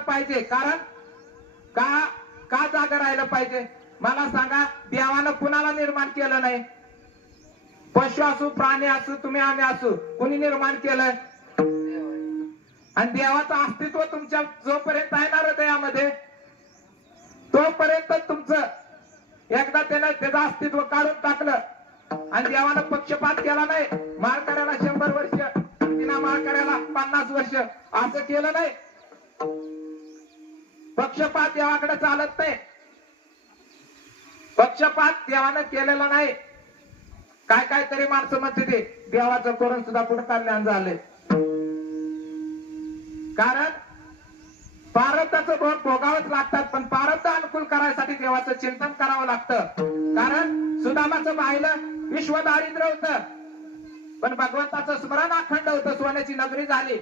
पाहिजे. कारण का का जागा राहिलं पाहिजे? मला सांगा देवानं कुणाला निर्माण केलं नाही? पशु असू प्राणी असू तुम्ही आम्ही असू कुणी निर्माण केलं आणि देवाचं अस्तित्व तुमच्या जोपर्यंत आहे ना हृदयामध्ये तोपर्यंत तुमचं एकदा त्यानं त्याचं अस्तित्व काढून टाकलं. आणि देवानं पक्षपात केला नाही. माळकऱ्याला शंभर वर्ष तिना करायला पन्नास वर्ष असं केलं नाही. पक्षपात देवाकडे चालत नाही. पक्षपात देवानं केलेला नाही. काय काय तरी माणसं म्हणते ते देवाचं करून सुद्धा पुढे कल्याण झालंय. कारण पारताचं भोग भोगावंच लागतात पण पारत अनुकूल करायसाठी देवाचं चिंतन करावं लागतं. कारण सुदामाचं पाहिलं विश्व दारिद्र्य होतं. पण भगवंताचं स्मरण अखंड होतं सोन्याची नगरी झाली.